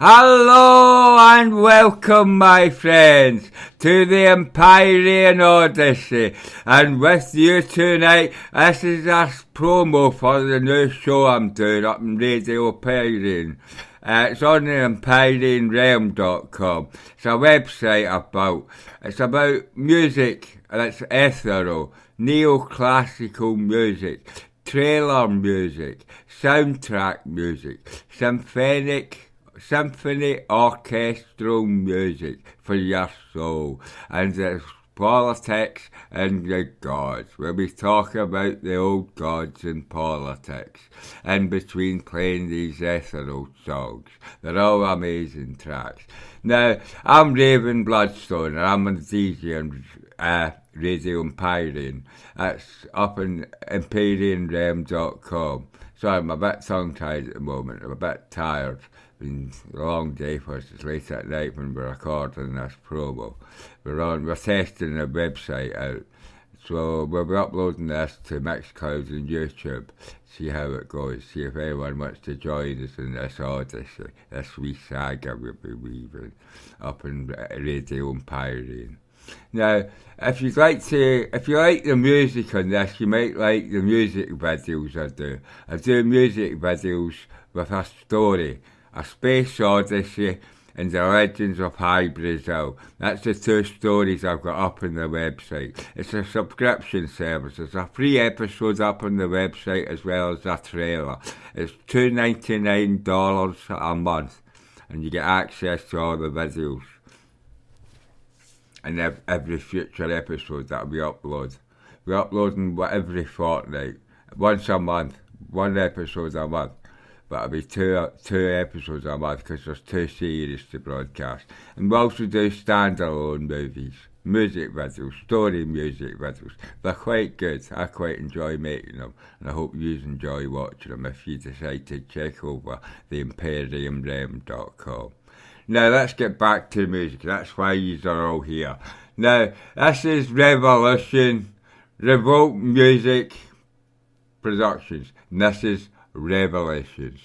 Hello and welcome, my friends, to the Empyrean Odyssey. And with you tonight, this is a promo for the new show I'm doing up in Radio Empyrean. It's on the EmpyreanRealm.com. It's a website it's about music, and it's ethereal, neoclassical music, trailer music, soundtrack music, symphony orchestral music for your soul, and there's politics and the gods. We'll be talking about the old gods and politics in between playing these ethereal songs. They're all amazing tracks. Now, I'm Raven Bloodstone, and I'm a DJ on Radio Empyrean. That's up on EmpyreanRealm.com. So I'm a bit tongue-tied at the moment. I'm a bit tired. Been a long day for us. It's late at night when we're recording this promo. We're testing the website out, so we'll be uploading this to Mixcloud and YouTube. See how it goes. See if anyone wants to join us in this odyssey, this wee saga we'll be weaving up in Radio Empyrean. Now, if you like the music on this, you might like the music videos I do. I do music videos with a story. A Space Odyssey and the Legends of High Brazil. That's the two stories I've got up on the website. It's a subscription service. There's a free episode up on the website as well as a trailer. It's $2.99 a month, and you get access to all the videos and every future episode that we upload. We're uploading every fortnight, once a month, one episode a month. But it'll be two episodes a month because there's two series to broadcast. And we also do standalone movies, music videos, story music videos. They're quite good. I quite enjoy making them, and I hope you enjoy watching them if you decide to check over the EmpyreanRealm.com. Now let's get back to music. That's why you are all here. Now this is Revolt Music Productions, and this is Revelations.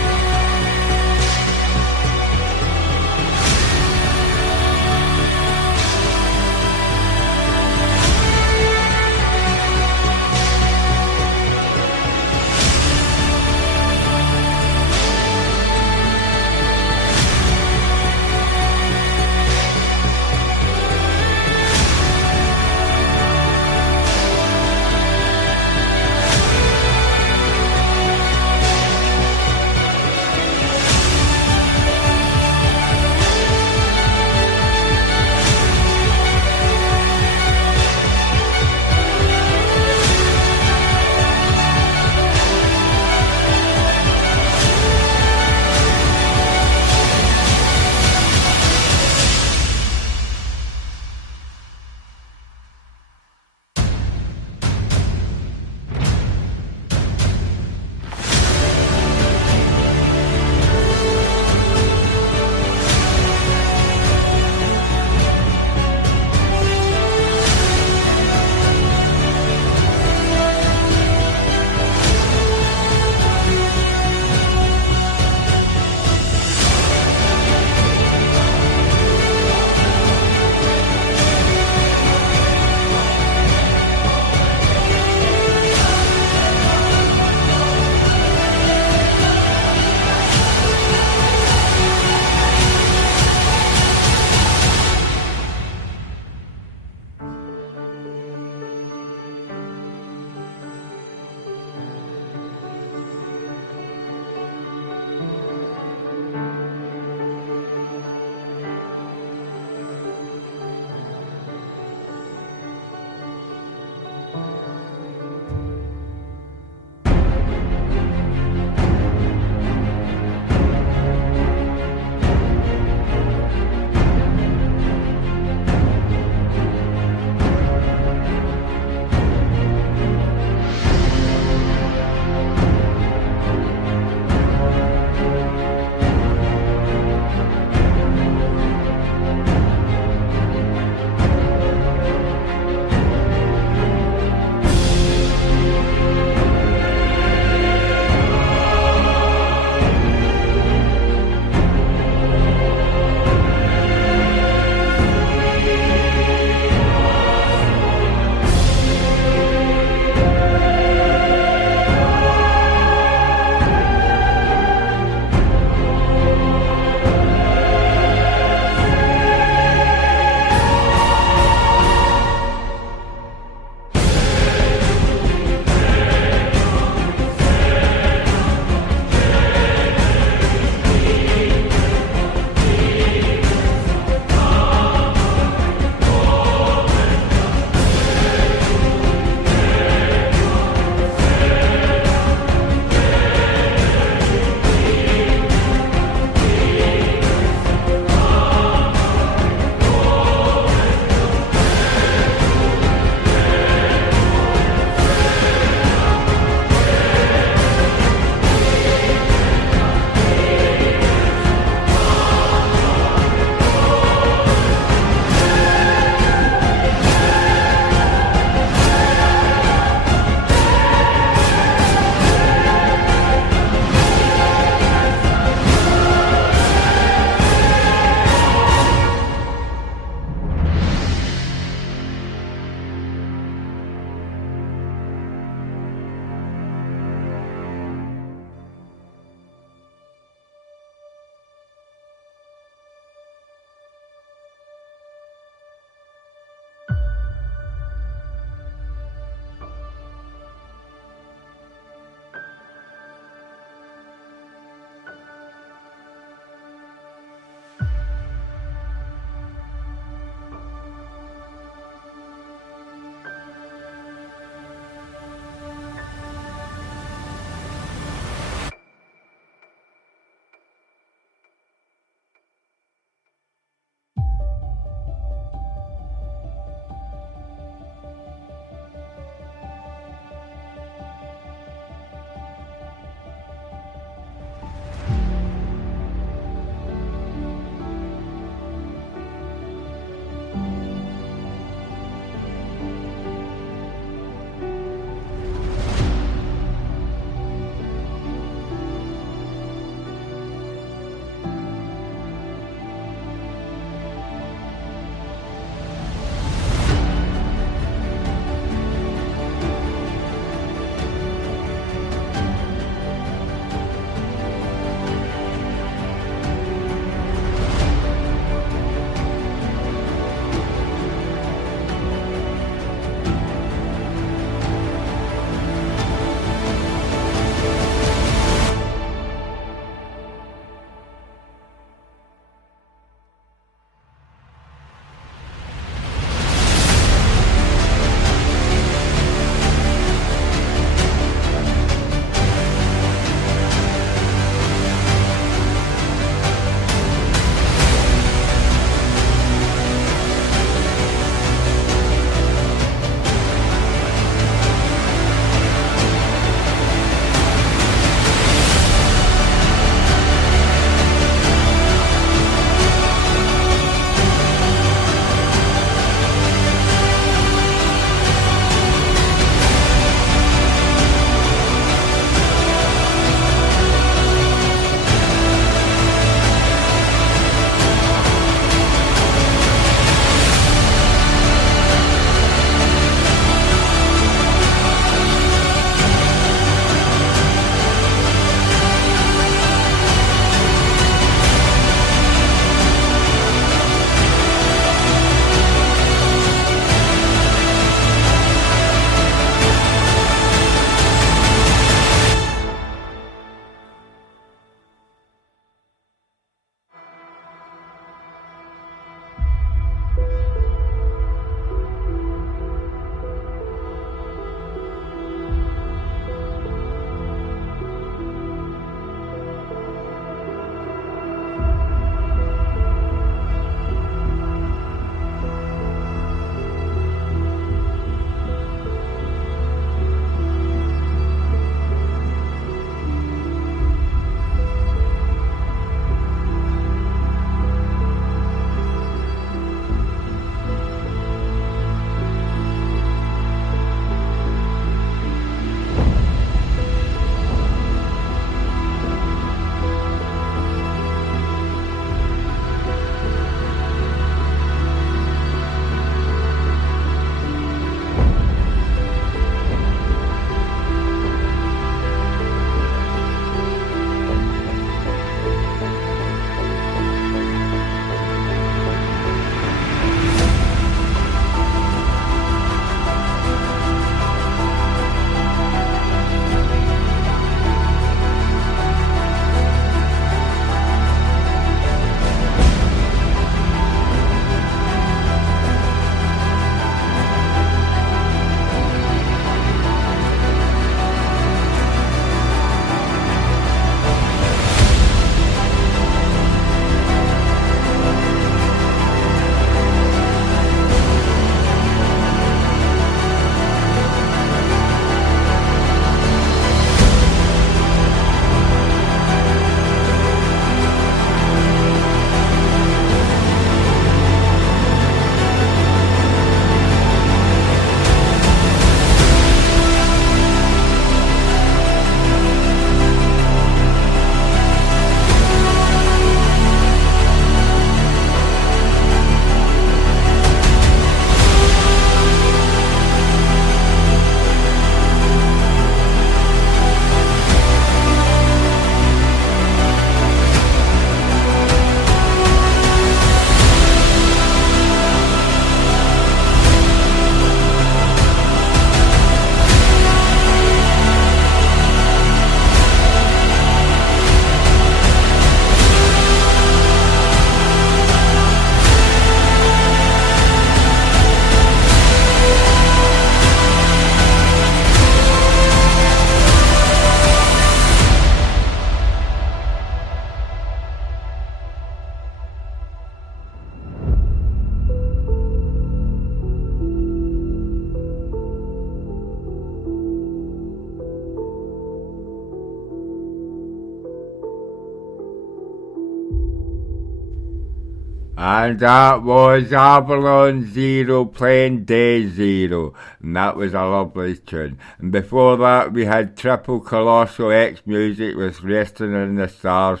And that was Avalon Zero playing Day Zero, and that was a lovely tune. And before that, we had Triple Colossal X Music with Resting in the Stars,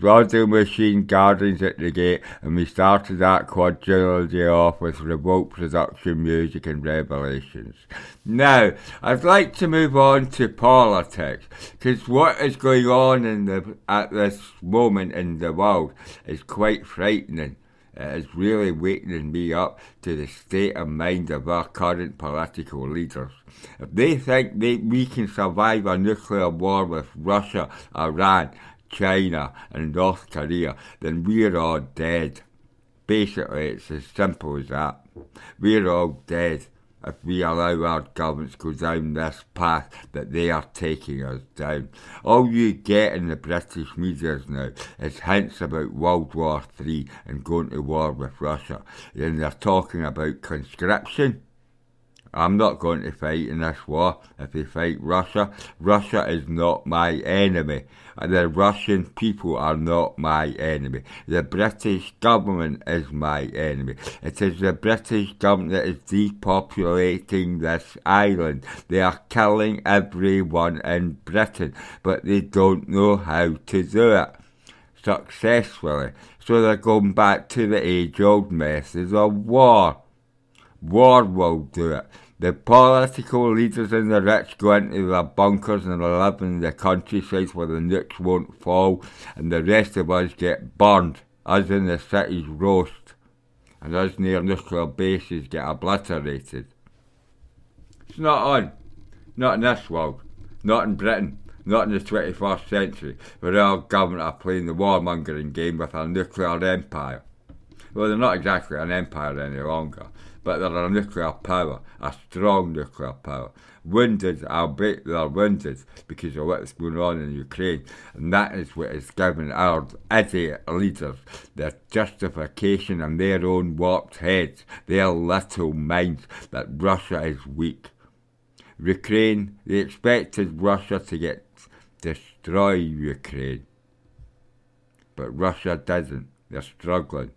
Radio Machine Guardians at the Gate, and we started that quadrilogy off with Revolt Production Music and Revelations. Now, I'd like to move on to politics, because what is going on at this moment in the world is quite frightening. It is really wakening me up to the state of mind of our current political leaders. If they think we can survive a nuclear war with Russia, Iran, China and North Korea, then we're all dead. Basically, it's as simple as that. We're all dead if we allow our governments to go down this path that they are taking us down. All you get in the British media now is hints about World War III and going to war with Russia. And they're talking about conscription. I'm not going to fight in this war if they fight Russia. Russia is not my enemy. The Russian people are not my enemy. The British government is my enemy. It is the British government that is depopulating this island. They are killing everyone in Britain, but they don't know how to do it successfully. So they're going back to the age-old methods of war. War will do it. The political leaders and the rich go into their bunkers and live in the countryside where the nukes won't fall, and the rest of us get burned. Us in the cities roast, and us near nuclear bases get obliterated. It's not on. Not in this world. Not in Britain. Not in the 21st century, where our government are playing the warmongering game with a nuclear empire. Well, they're not exactly an empire any longer, but they're a nuclear power, a strong nuclear power. Wounded, albeit they're wounded because of what's going on in Ukraine, and that is what is giving our idiot leaders their justification and their own warped heads, their little minds, that Russia is weak. Ukraine, they expected Russia to destroy Ukraine, but Russia didn't. They're struggling.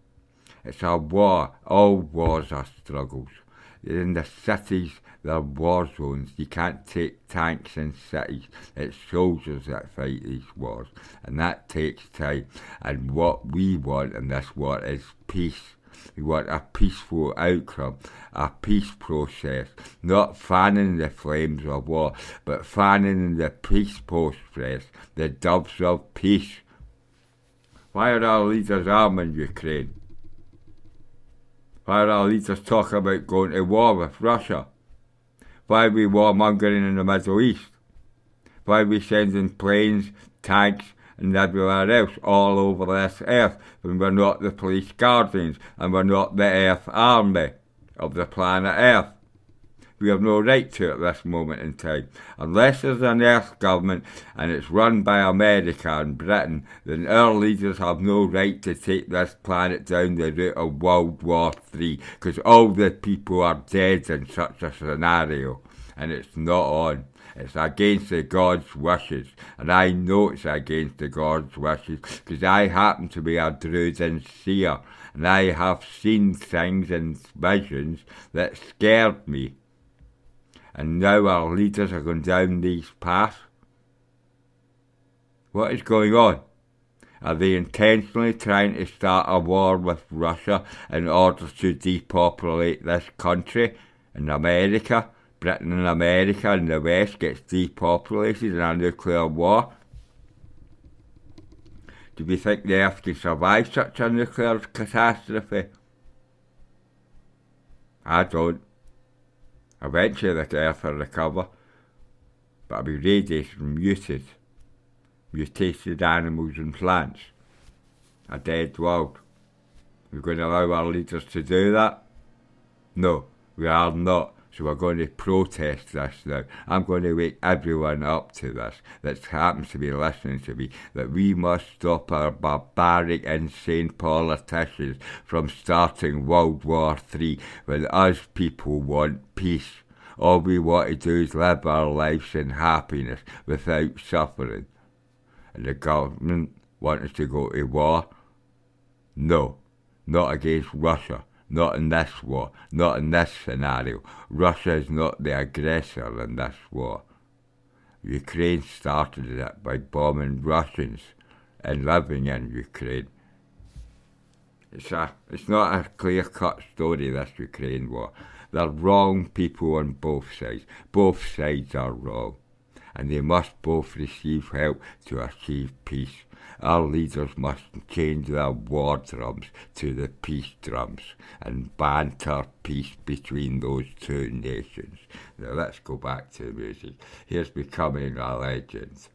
It's a war. All wars are struggles. In the cities, they're war zones. You can't take tanks in cities. It's soldiers that fight these wars, and that takes time. And what we want in this war is peace. We want a peaceful outcome, a peace process, not fanning the flames of war, but fanning the peace process, the doves of peace. Why are our leaders arming Ukraine? Why are our leaders talking about going to war with Russia? Why are we warmongering in the Middle East? Why are we sending planes, tanks and everywhere else all over this earth when we're not the police guardians and we're not the Earth Army of the planet Earth? We have no right to at this moment in time. Unless there's an Earth government and it's run by America and Britain, then our leaders have no right to take this planet down the route of World War III, because all the people are dead in such a scenario, and it's not on. It's against the God's wishes, and I know it's against the God's wishes, because I happen to be a Druidian seer, and I have seen things and visions that scared me. And now our leaders are going down these paths. What is going on? Are they intentionally trying to start a war with Russia in order to depopulate this country? In America, Britain and America and the West gets depopulated in a nuclear war? Do we think the Earth can survive such a nuclear catastrophe? I don't. Eventually the Earth will recover, but it'll be radiated and mutated animals and plants. A dead world. We're going to allow our leaders to do that? No, we are not. So we're going to protest this now. I'm going to wake everyone up to this that happens to be listening to me, that we must stop our barbaric, insane politicians from starting World War III when us people want peace. All we want to do is live our lives in happiness without suffering. And the government want us to go to war? No. not against Russia, not in this war, not in this scenario. Russia is not the aggressor in this war. Ukraine started it by bombing Russians and living in Ukraine. It's not a clear-cut story, this Ukraine war. There are wrong people on both sides. Both sides are wrong. And they must both receive help to achieve peace. Our leaders must change their war drums to the peace drums and banter peace between those two nations. Now let's go back to the music. Here's Becoming a Legend.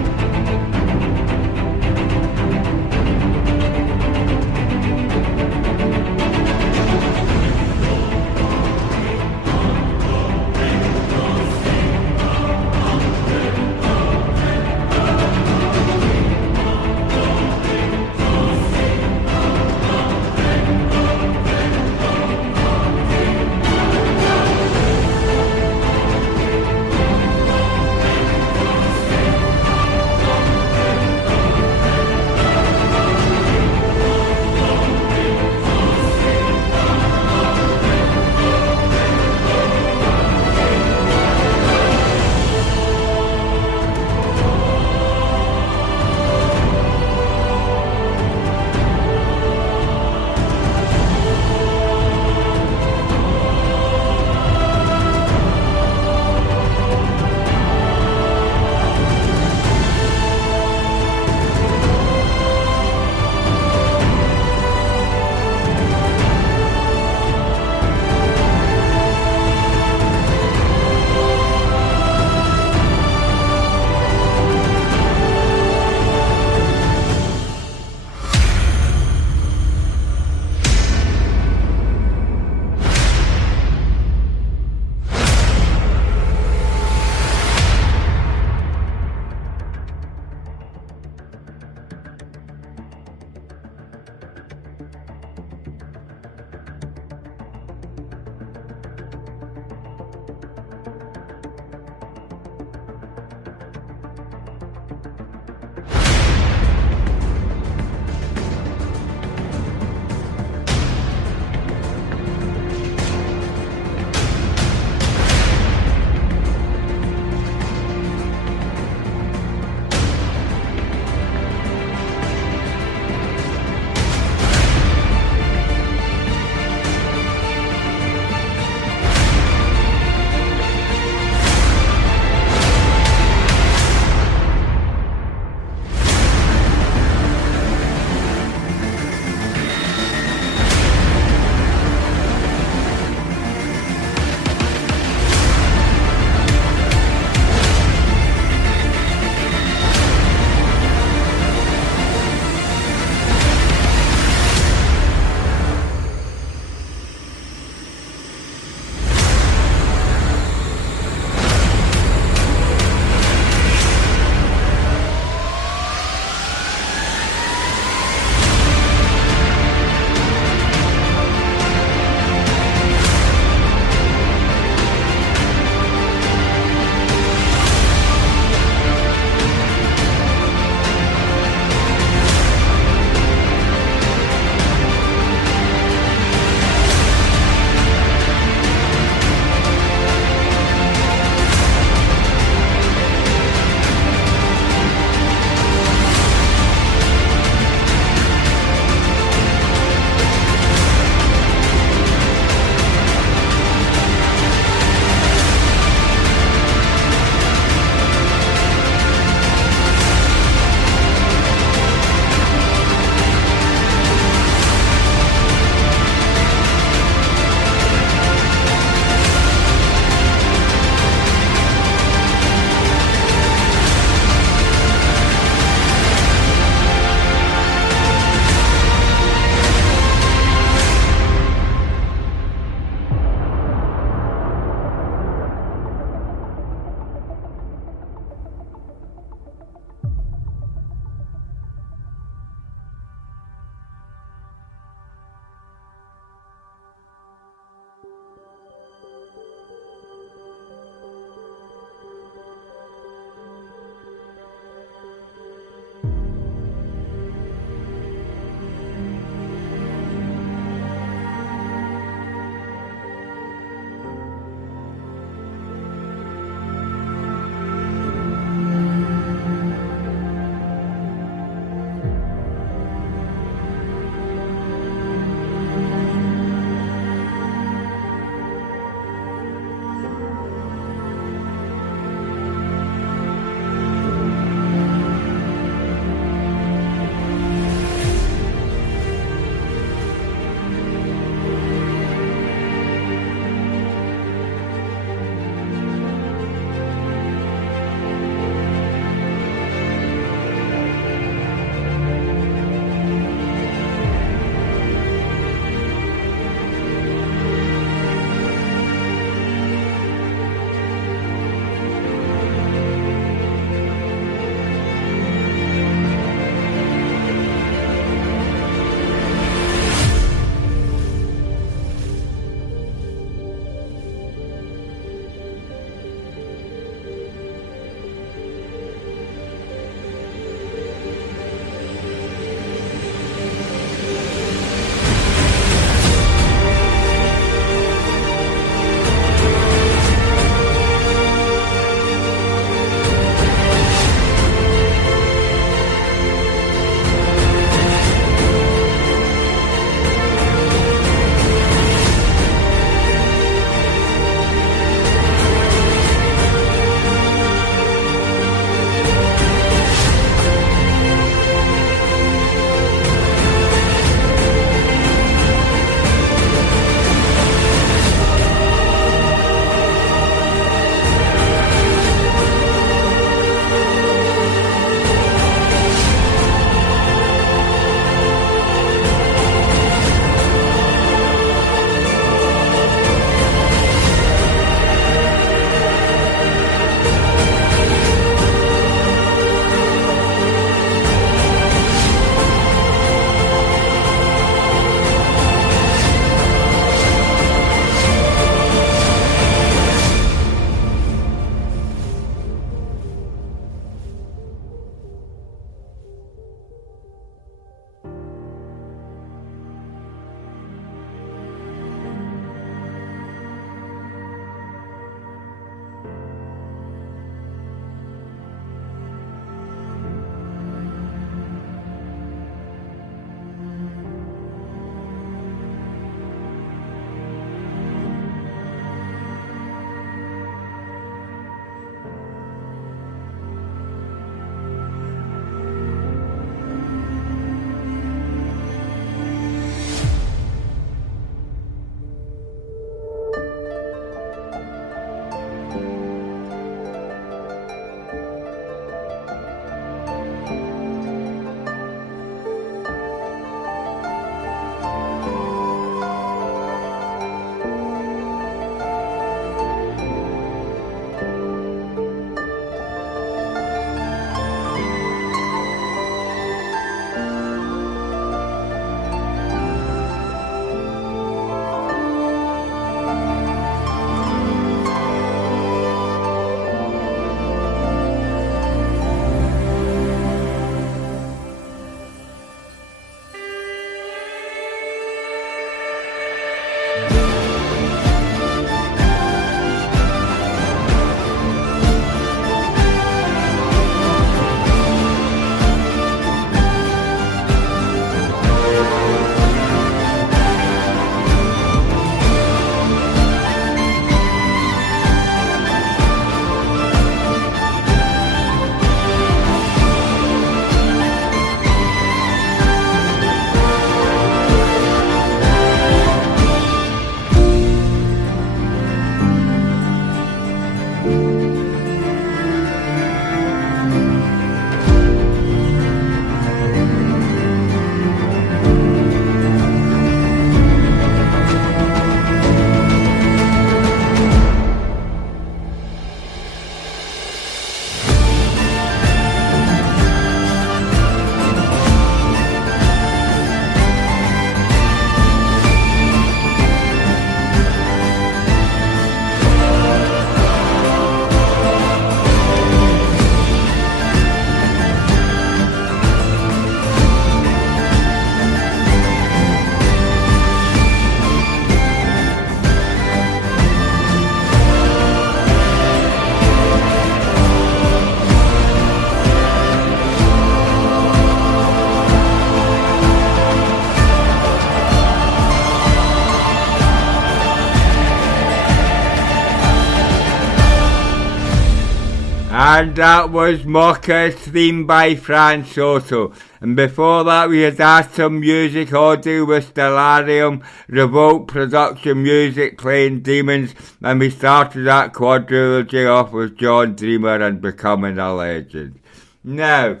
And that was Mocha's theme by Fran Soto. And before that we had Atom Music Audio with Stellarium, Revolt Production Music playing Demons, and we started that quadrilogy off with John Dreamer and Becoming a Legend. Now,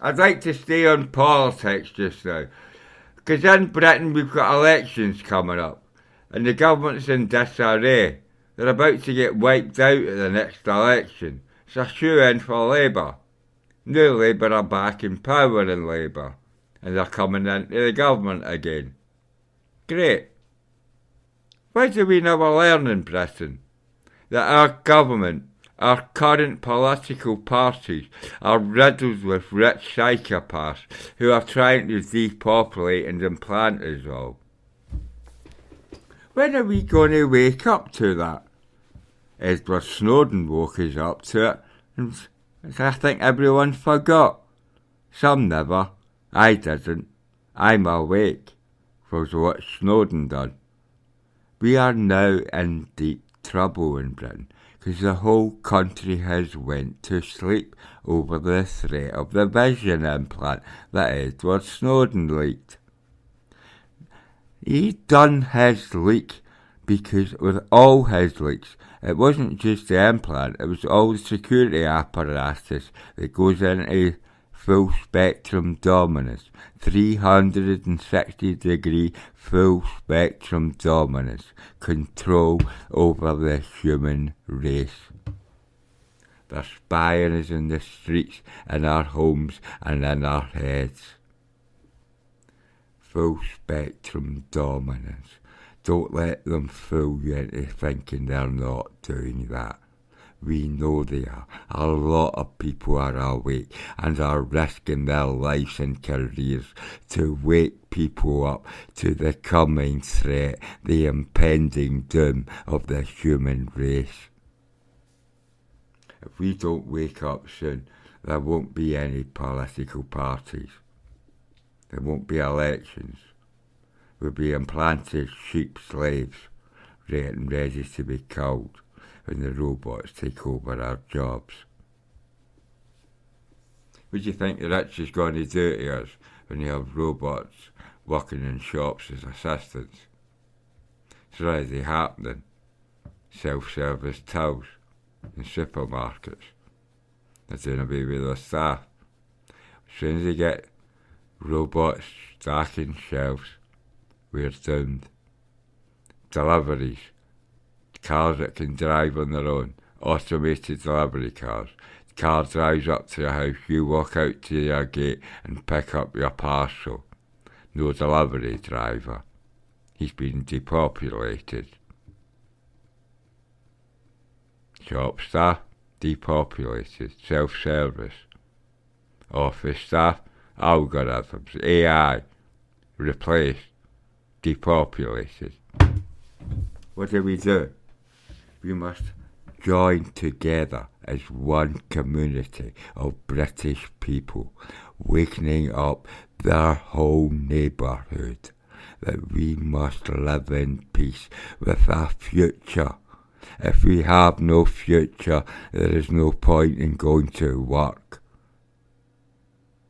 I'd like to stay on politics just now, because in Britain we've got elections coming up, and the government's in disarray. They're about to get wiped out at the next election. It's a shoe-in for Labour. New Labour are back in power in Labour, and they're coming into the government again. Great. Why do we never learn in Britain that our government, our current political parties, are riddled with rich psychopaths who are trying to depopulate and implant us all? When are we going to wake up to that? Edward Snowden woke us up to it, and I think everyone forgot. Some never. I didn't. I'm awake for what Snowden done. We are now in deep trouble in Britain, because the whole country has went to sleep over the threat of the vision implant that Edward Snowden leaked. He done his leak because with all his leaks, it wasn't just the implant, it was all the security apparatus that goes into full spectrum dominance, 360-degree full spectrum dominance, control over the human race. They're spying us in the streets, in our homes and in our heads. Full spectrum dominance. Don't let them fool you into thinking they're not doing that. We know they are. A lot of people are awake and are risking their lives and careers to wake people up to the coming threat, the impending doom of the human race. If we don't wake up soon, there won't be any political parties. There won't be elections. We'll be implanted sheep slaves, getting ready to be killed when the robots take over our jobs. What do you think the rich is going to do to us when you have robots working in shops as assistants? It's already happening. Self-service tills in supermarkets. They're doing away with their staff. As soon as they get robots stacking shelves, we're doomed. Deliveries. Cars that can drive on their own. Automated delivery cars. The car drives up to your house, you walk out to your gate and pick up your parcel. No delivery driver. He's been depopulated. Shop staff, depopulated. Self-service. Office staff, algorithms. AI, replaced. Depopulated. What do? We must join together as one community of British people, wakening up their whole neighbourhood, that we must live in peace with our future. If we have no future, there is no point in going to work.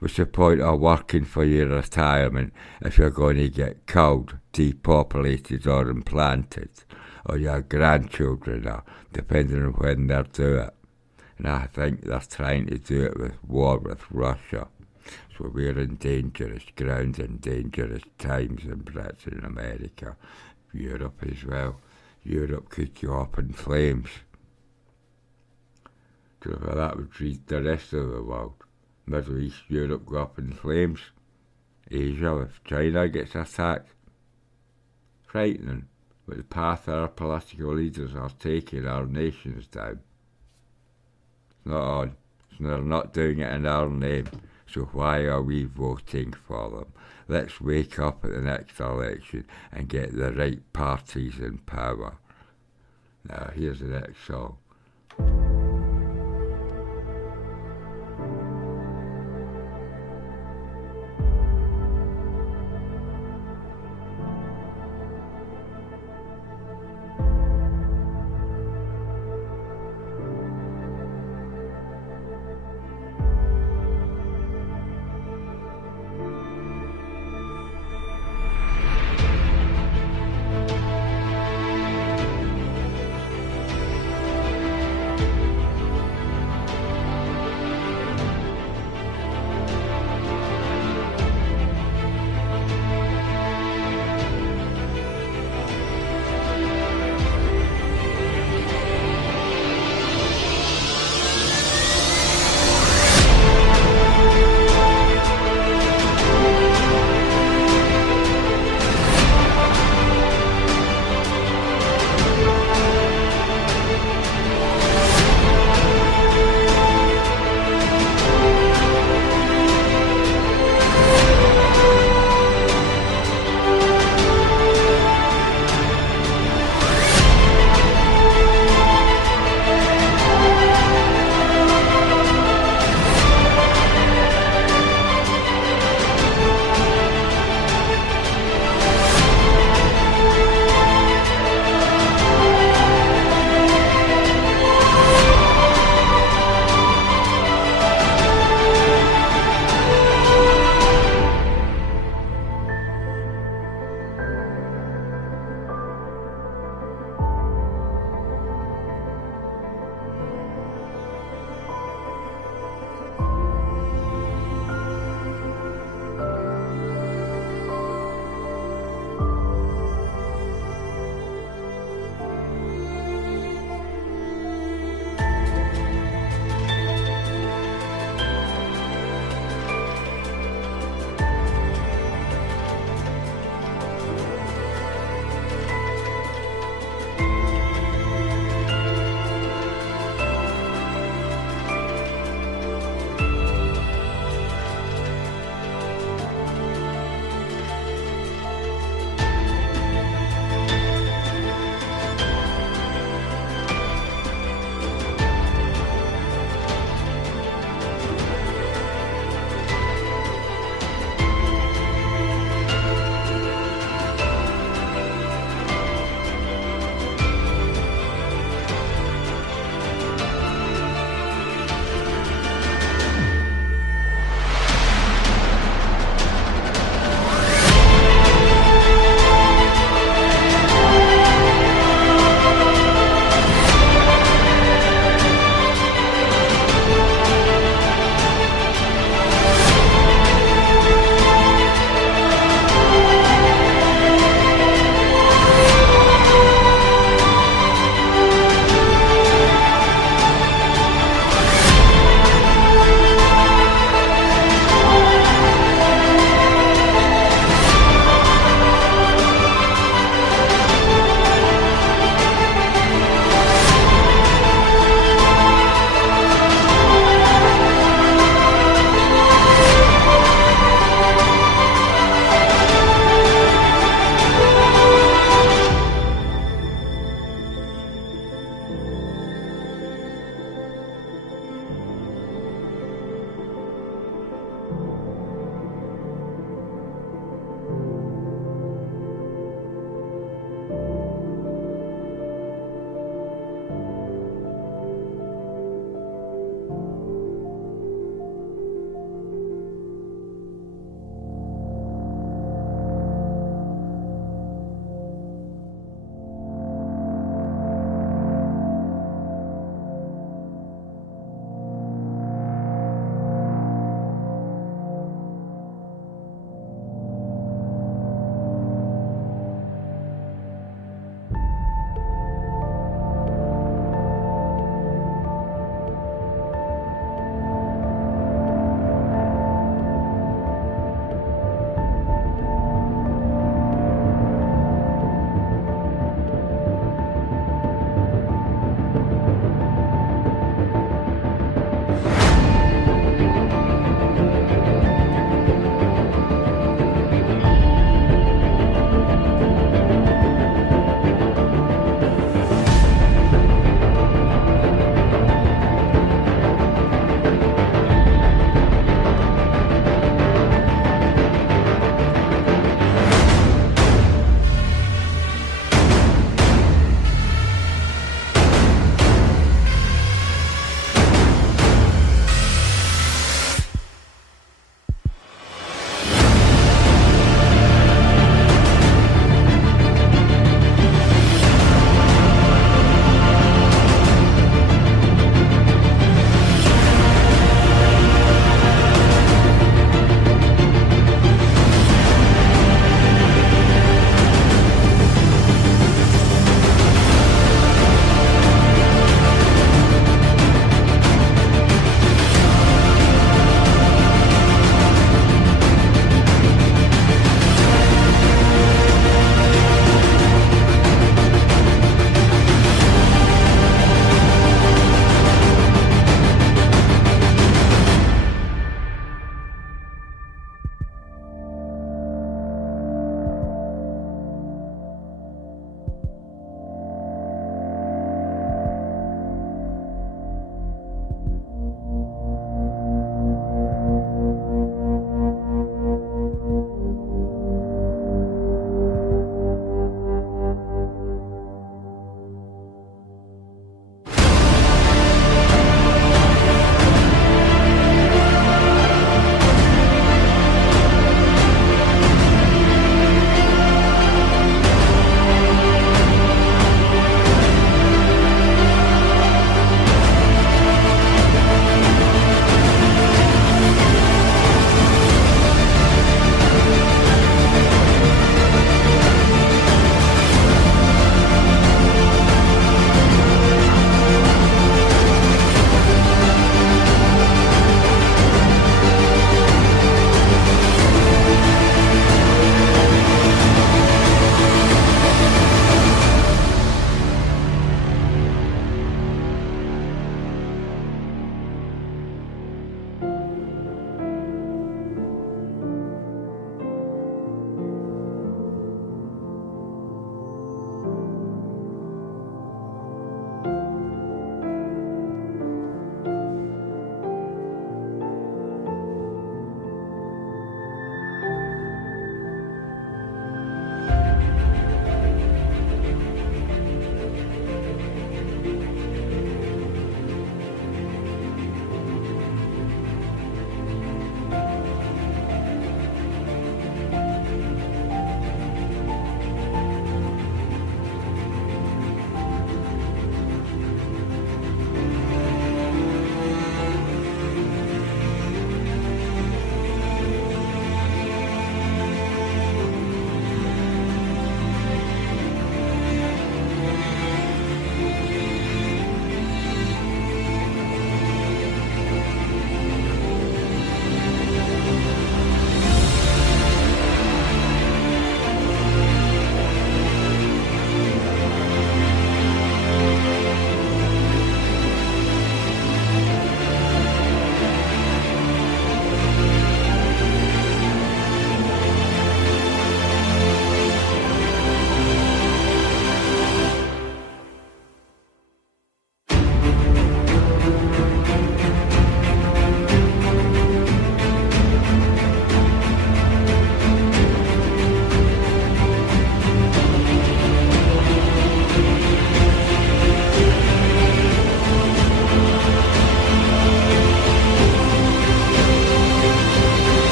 What's the point of working for your retirement if you're going to get killed, depopulated or implanted, or your grandchildren are, depending on when they're doing it? And I think they're trying to do it with war with Russia. So we're in dangerous ground and dangerous times in Britain and America, Europe as well. Europe could go up in flames. So that would reach the rest of the world. Middle East, Europe go up in flames. Asia, if China gets attacked. Frightening what the path our political leaders are taking our nations down. It's not on. They're not doing it in our name. So why are we voting for them? Let's wake up at the next election and get the right parties in power. Now here's the next song.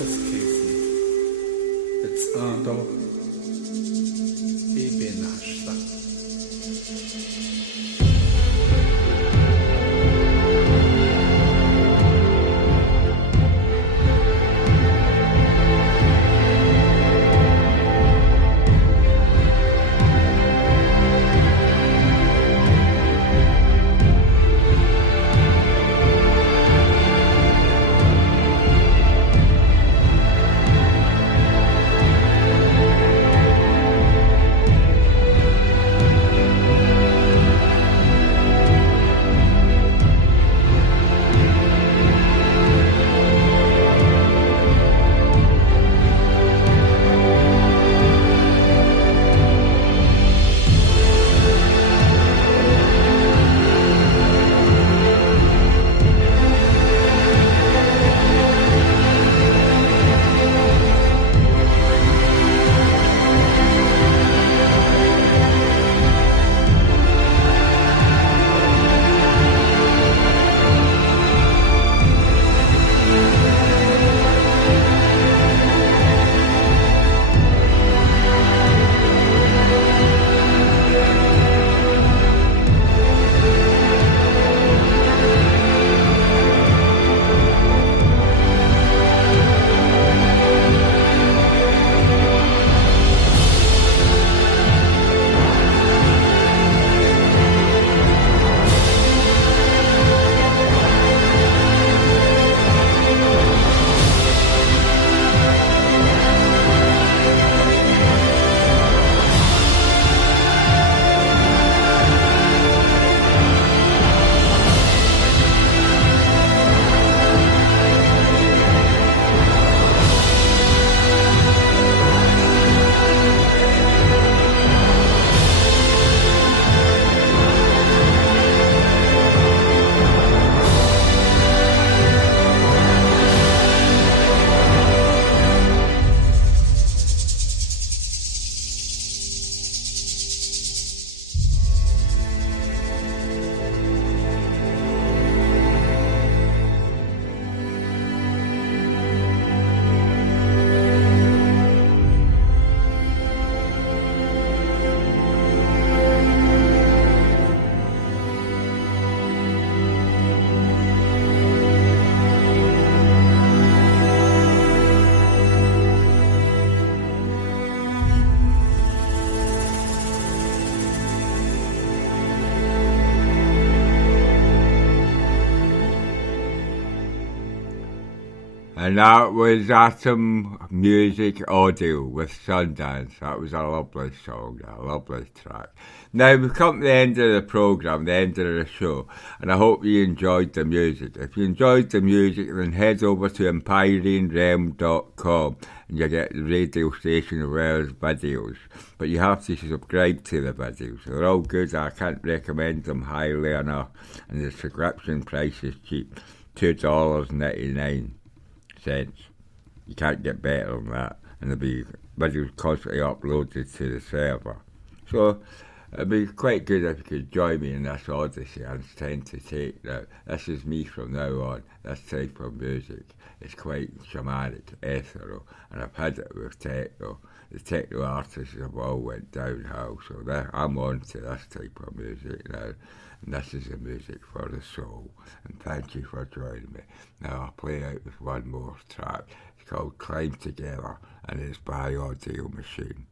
festkäsen. It's ando e benashta. And that was Atom Music Audio with Sundance. That was a lovely song, a lovely track. Now we've come to the end of the programme, the end of the show, and I hope you enjoyed the music. If you enjoyed the music, then head over to EmpyreanRealm.com and you get the radio station as well as videos. But you have to subscribe to the videos. They're all good. I can't recommend them highly enough, and the subscription price is cheap, $2.99. You can't get better than that, and there'll be videos constantly uploaded to the server. So it'd be quite good if you could join me in this odyssey and tend to take that. This is me from now on, this type of music. It's quite shamanic, ethereal, and I've had it with techno. The techno artists have all went downhill, so I'm on to this type of music now. And this is the music for the soul. And thank you for joining me. Now I'll play out with one more track. It's called Climb Together, and it's by Audio Machine.